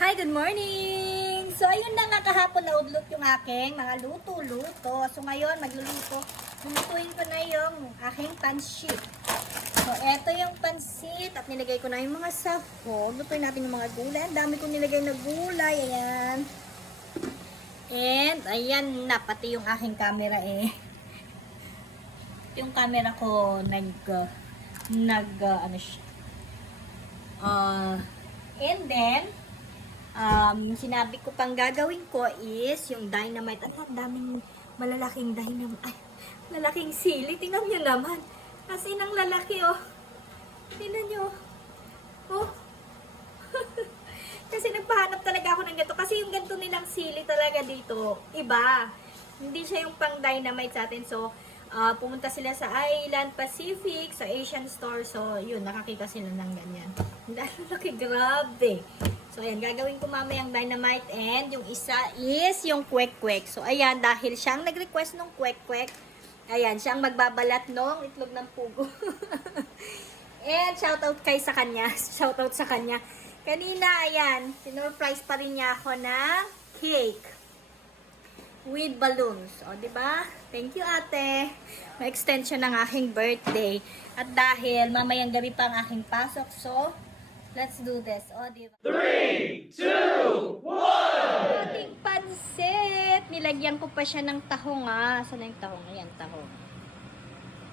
Hi, good morning! So, ayun na nga kahapon na udlot yung aking mga luto-luto. So, ngayon lulutuin ko na yung aking pansit. So, eto yung pansit at nilagay ko na yung mga sahog. Lutuin natin yung mga gulay. Ang dami kong nilagay na gulay. Ayan. And, ayan na, pati yung aking camera yung camera ko ano siya. And then, sinabi ko pang gagawin ko is yung dynamite. Ang daming malalaking dynamite. Ay, lalaking sili. Tingnan nyo naman. Kasi ng lalaki, oh. Tingnan nyo. Oh. Kasi nagpahanap talaga ako ng ganito. Kasi yung ganito nilang sili talaga dito, iba. Hindi siya yung pang dynamite sa atin. So, pumunta sila sa Island Pacific, sa Asian store. So, yun, nakakita sila ng ganyan. Dahil laki, grabe. So, ayan, gagawin ko mamayang dynamite. And yung isa is yung kwek-kwek. So, ayan, dahil siyang nag-request ng kwek-kwek, ayan, siyang magbabalat ng itlog ng pugo. And shoutout sa kanya. Shoutout sa kanya. Kanina, ayan, sinurprise pa rin niya ako ng cake with balloons. O, diba? Thank you, ate. May extension ng aking birthday. At dahil mamayang gabi pa ang aking pasok, so, let's do this. O, diba? 3, 2, 1! Ating pansit. Nilagyan ko pa siya ng tahong, Saan yung tahong? Ayan, tahong.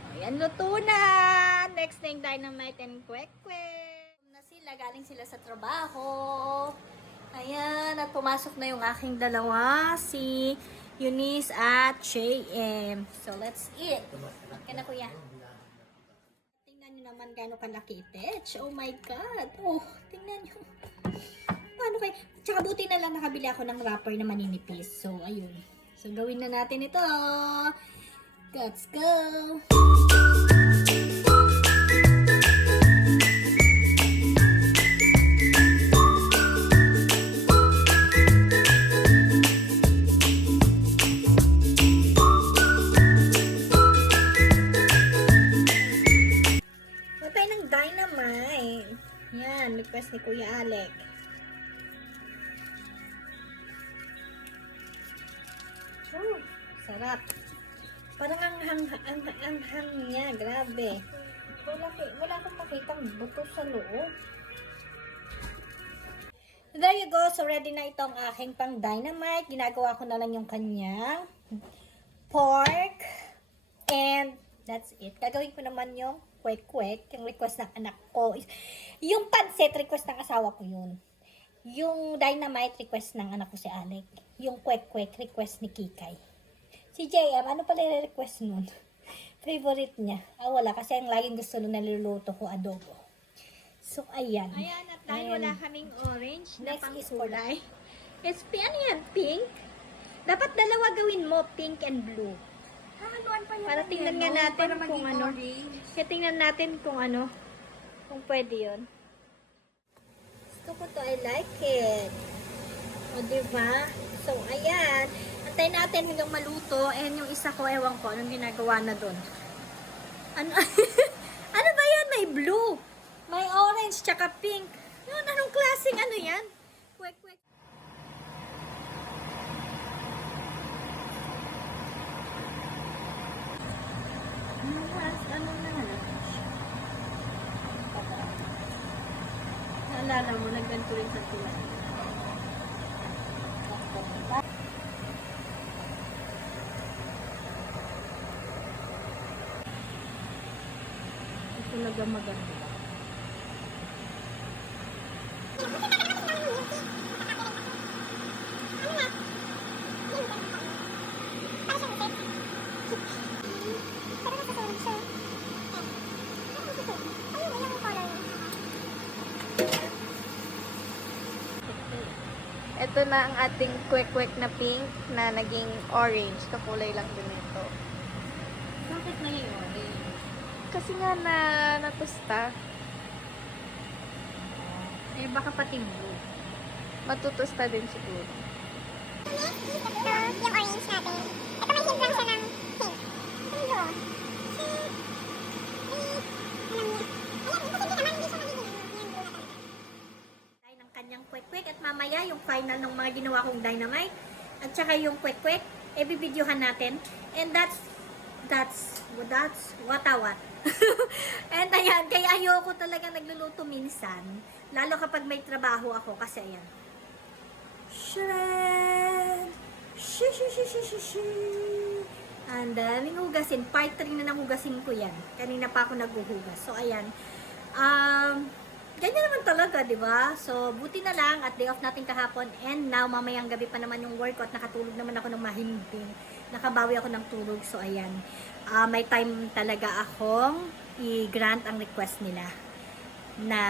O, yan, luto na. Next thing, dynamite and kwek-kwek. Na sila, galing sila sa trabaho. Ayan, at pumasok na yung aking dalawa, si Eunice at JM. So, let's eat. Okay na, kuya. Tingnan nyo naman gano'ng kalaki itech. Oh my God. Oh, tingnan nyo. Paano kayo? Tsaka buti na lang nakabili ako ng wrapper na maninipis. So, ayun. So, gawin na natin ito. Let's go! Dynamite. Yan, request ni Kuya Alec. Oh, sarap. Parang ang niya, grabe. Wala akong makitang buto sa loob. There you go. So, ready na itong aking pang dynamite. Ginagawa ko na lang yung kanyang pork. And that's it. Gagawin ko naman yung kwek-kwek, yung request ng anak ko. Yung pansit, request ng asawa ko yun. Yung dynamite, request ng anak ko si Alec. Yung kwek-kwek, request ni Kikay. Si JM, ano pala request nun? Favorite niya. Wala, kasi ang laging gusto nun naluluto ko, adobo. So, ayan. Ayan, at dahil wala kaming orange na pangkulay. Ano yan? Pink? Dapat dalawa gawin mo, pink and blue. Para tingnan nga natin kung ano. Kaya tingnan natin kung ano. Kung pwede yun. Gusto ko to. I like it. O, diba? So, ayan. Antayin natin hanggang maluto. And yung isa ko, ewan ko, anong ginagawa na dun. Ano? Ano ba yan? May blue. May orange, tsaka pink. Yun, anong klaseng ano yan? Kwek-kwek. Naalala mo, nagganto rin sa tuwa. Ito talaga maganda. Ito na ang ating kwek-kwek na pink na naging orange. Kakulay lang din ito. Bakit na yung orange? Kasi nga natusta. Baka pati blue. Matutusta din siguro. Ito, yung orange natin. Ito may hint lang siya ng pink. Ito yung blue. Alam niya. Ayan, kasi hindi naman, hindi siya magiging. Ayan, blue na talaga. Tayo ng kanyang kwek-kwek. kwek-kwek at mamaya yung final ng mga ginawa kong dynamite at saka yung kwek-kwek, bibidyohan natin. And that's what I want. And ayan, kaya ayoko talaga nagluluto minsan. Lalo kapag may trabaho ako kasi ayan. Shred! Ang daming hugasin. Part 3 na ng hugasin ko yan. Kanina pa ako naghuhugas. So ayan. Ganyan naman talaga, di ba? So, buti na lang at day off natin kahapon. And now, mamayang gabi pa naman yung work ko at nakatulog naman ako ng mahimbing. Nakabawi ako ng tulog. So, ayan. May time talaga akong i-grant ang request nila na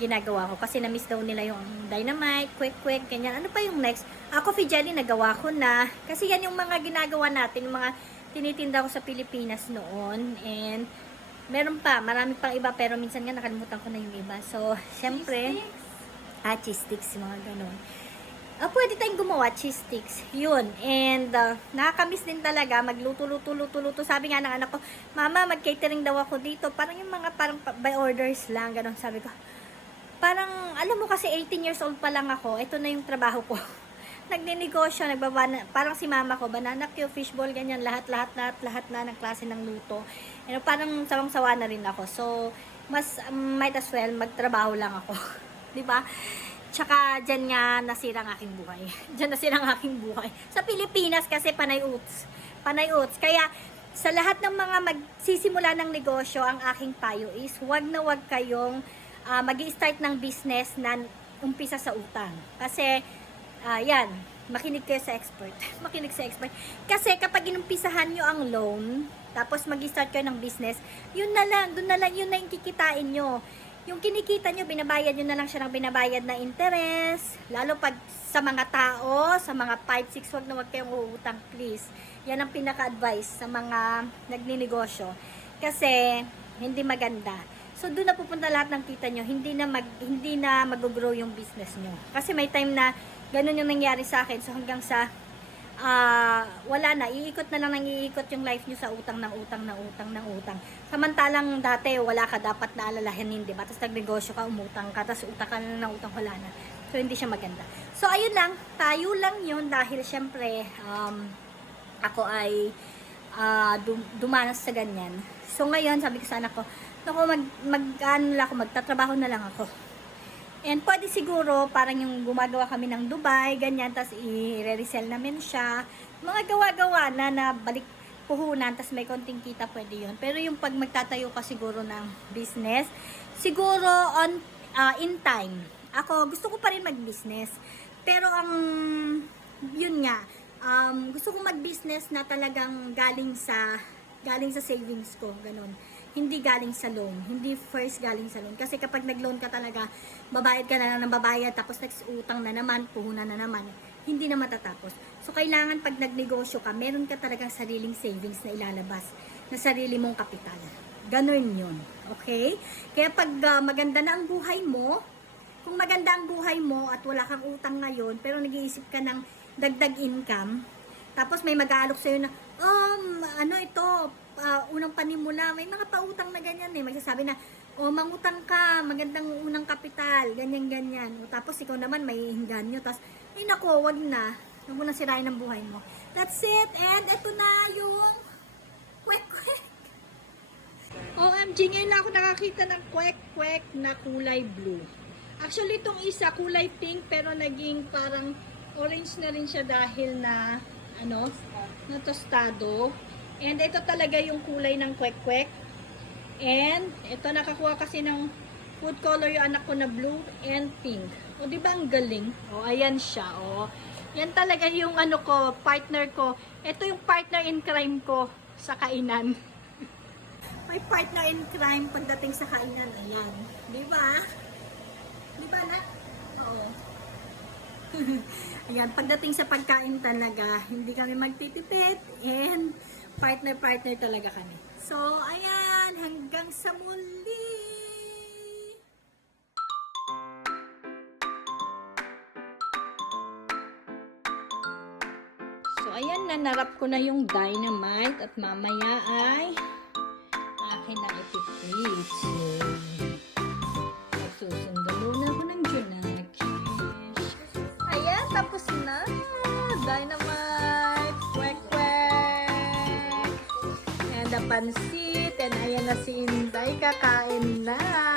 ginagawa ko. Kasi na-miss daw nila yung dynamite, quick, ganyan. Ano pa yung next? Coffee jelly, nagawa ko na. Kasi yan yung mga ginagawa natin, yung mga tinitinda ko sa Pilipinas noon. And meron pa, marami pang iba, pero minsan nga nakalimutan ko na yung iba. So, syempre, cheese sticks, mga ganun. Pwede tayong gumawa, cheese sticks. Yun. And, nakakamiss din talaga, magluto-luto. Sabi nga ng anak ko, Mama, mag-catering daw ako dito. Parang yung mga, parang by orders lang, ganun. Sabi ko, parang, alam mo kasi 18 years old pa lang ako, ito na yung trabaho ko. Nagninegosyo, parang si mama ko, banana cue, fishball, ganyan, lahat na ng klase ng luto. And parang sawang-sawa na rin ako. So, mas might as well magtrabaho lang ako. 'Di ba? Tsaka dyan nga nasira ang aking buhay. Dyan nasira ang aking buhay. Sa Pilipinas kasi panay uts. Kaya sa lahat ng mga magsisimula ng negosyo, ang aking payo is wag na wag kayong mag-i-start ng business na umpisa sa utang. Kasi yan, makinig kayo sa expert. Makinig sa expert. Kasi kapag inumpisahan nyo ang loan, tapos mag-start kayo ng business, yun na lang, yun na yung kikitain nyo. Yung kinikita nyo, binabayad nyo na lang siya ng binabayad na interest. Lalo pag sa mga tao, sa mga 5-6, wag na wag kayong uutang, please. Yan ang pinaka-advice sa mga nagninegosyo. Kasi, hindi maganda. So, doon na pupunta lahat ng kita nyo. Hindi na mag-grow yung business nyo. Kasi may time na ganun yung nangyari sa akin. So, hanggang sa wala na. Iikot na lang yung life nyo sa utang. Samantalang dati, wala ka dapat na alalahanin, diba? Tapos nagnegosyo ka, umutang ka, tapos utang ka na ng utang, wala na. So, hindi siya maganda. So, ayun lang. Tayo lang yun dahil syempre, ako ay dumanas sa ganyan. So, ngayon, sabi ko sa anak ko, magtatrabaho na lang ako. And pwede siguro, parang yung gumagawa kami ng Dubai, ganyan, tas i-resell namin siya. Mga gawa-gawa na balik puhunan, tas may konting kita, pwede yun. Pero yung pag magtatayo ka siguro ng business, siguro in time. Ako, gusto ko pa rin mag-business. Pero yun nga, gusto ko mag-business na talagang galing sa savings ko, ganun. Hindi galing sa loan. Hindi first galing sa loan. Kasi kapag nag-loan ka talaga, babayad ka na lang ng babayad, tapos nag-utang na naman, puhunan na naman. Hindi na matatapos. So, kailangan pag nagnegosyo ka, meron ka talagang sariling savings na ilalabas na sarili mong kapital. Ganun yun. Okay? Kaya pag maganda na ang buhay mo, kung maganda ang buhay mo at wala kang utang ngayon, pero nag-iisip ka ng dagdag income, tapos may mag-aalok sa'yo na, unang panimula, may mga pautang na ganyan eh. Magsasabi na, mangutang ka, magandang unang kapital, ganyan. Tapos ikaw naman may hinganyo. Tapos, ay nako, wag na. Huwag mo na sirain ang buhay mo. That's it. And ito na yung kwek-kwek. OMG, ngayon lang ako nakakita ng kwek-kwek na kulay blue. Actually, itong isa kulay pink pero naging parang orange na rin siya dahil na na tostado. And ito talaga yung kulay ng kwek-kwek. And ito nakakuha kasi ng food color yung anak ko na blue and pink. O di ba ang galing? O ayan siya. O yan talaga yung partner ko. Ito yung partner in crime ko sa kainan. May partner in crime pagdating sa kainan. Ayan. Di ba? Di ba na? Oo. Ayan, pagdating sa pagkain talaga, hindi kami magtitipid and partner talaga kami. So, ayan, hanggang sa muli! So, ayan, nanarap ko na yung dynamite at mamaya ay akin na ipipit. So, susundo muna ako ng junaki. pansit. And ayan na si Inday, kakain na.